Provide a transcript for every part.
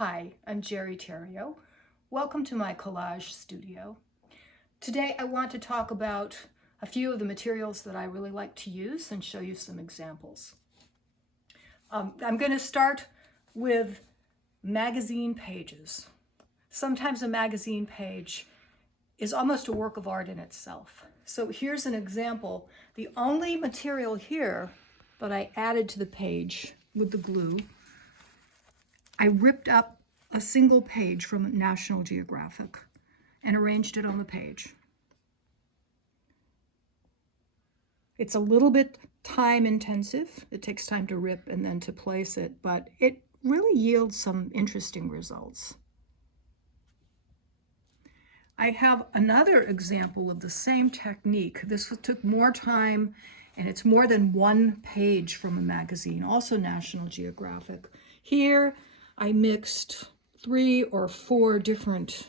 Hi, I'm Jeri. Welcome to my collage studio. Today I want to talk about a few of the materials that I really like to use and show you some examples. I'm going to start with magazine pages. Sometimes a magazine page is almost a work of art in itself. So here's an example. The only material here that I added to the page with the glue, I ripped up a single page from National Geographic and arranged it on the page. It's a little bit time intensive. It takes time to rip and then to place it, but it really yields some interesting results. I have another example of the same technique. This took more time, and it's more than one page from a magazine, also National Geographic. Here I mixed 3 or 4 different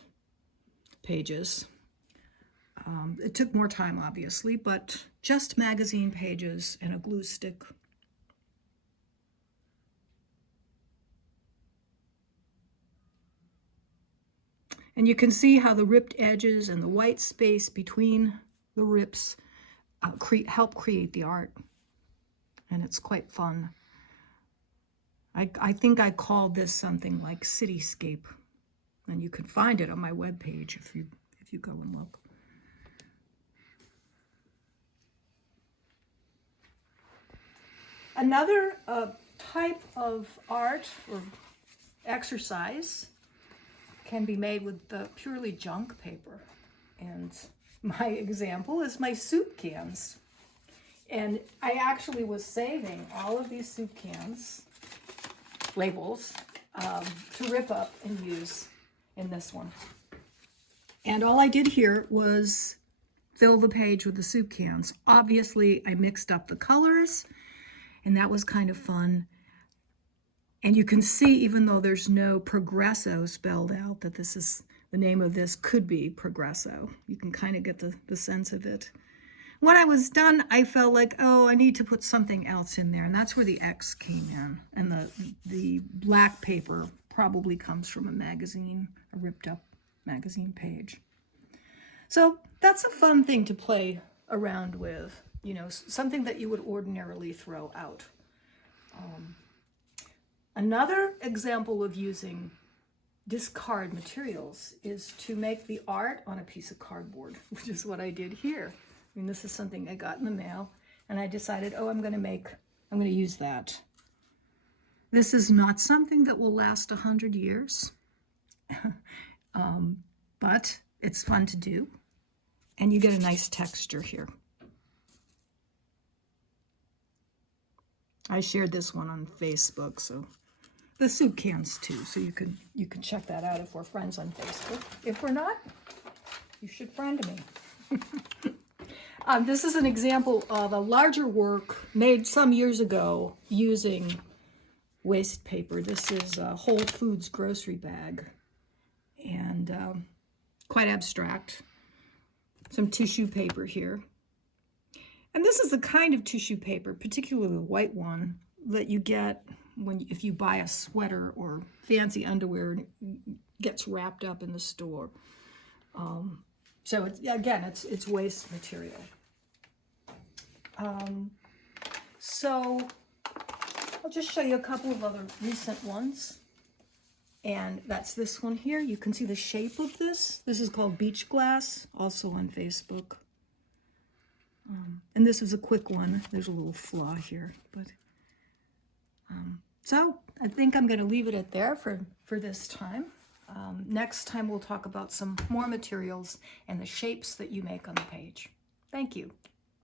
pages. It took more time, obviously, but just magazine pages and a glue stick. And you can see how the ripped edges and the white space between the rips help create the art. And it's quite fun. I think I called this something like Cityscape. And you can find it on my webpage if you go and look. Another type of art or exercise can be made with the purely junk paper. And my example is my soup cans. And I actually was saving all of these soup cans, labels, to rip up and use in this one. And all I did here was fill the page with the soup cans. Obviously, I mixed up the colors, and that was kind of fun. And you can see, even though there's no Progresso spelled out, that this is the name of this could be Progresso. You can kind of get the sense of it. When I was done, I felt like, oh, I need to put something else in there. And that's where the X came in. And the black paper probably comes from a magazine, a ripped up magazine page. So that's a fun thing to play around with, you know, something that you would ordinarily throw out. Another example of using discard materials is to make the art on a piece of cardboard, which is what I did here. I mean, this is something I got in the mail, and I decided, oh, I'm going to use that. This is not something that will last 100 years, but it's fun to do, and you get a nice texture here. I shared this one on Facebook, so the soup cans too, so you can check that out if we're friends on Facebook. If we're not, you should friend me. This is an example of a larger work made some years ago using waste paper. This is a Whole Foods grocery bag, and quite abstract. Some tissue paper here. And this is the kind of tissue paper, particularly the white one, that you get if you buy a sweater or fancy underwear and it gets wrapped up in the store. So it's waste material. So I'll just show you a couple of other recent ones. And that's this one here. You can see the shape of this. This is called beach glass, also on Facebook. And this is a quick one. There's a little flaw here, but so I think I'm going to leave it at there for this time. Next time we'll talk about some more materials and the shapes that you make on the page. Thank you.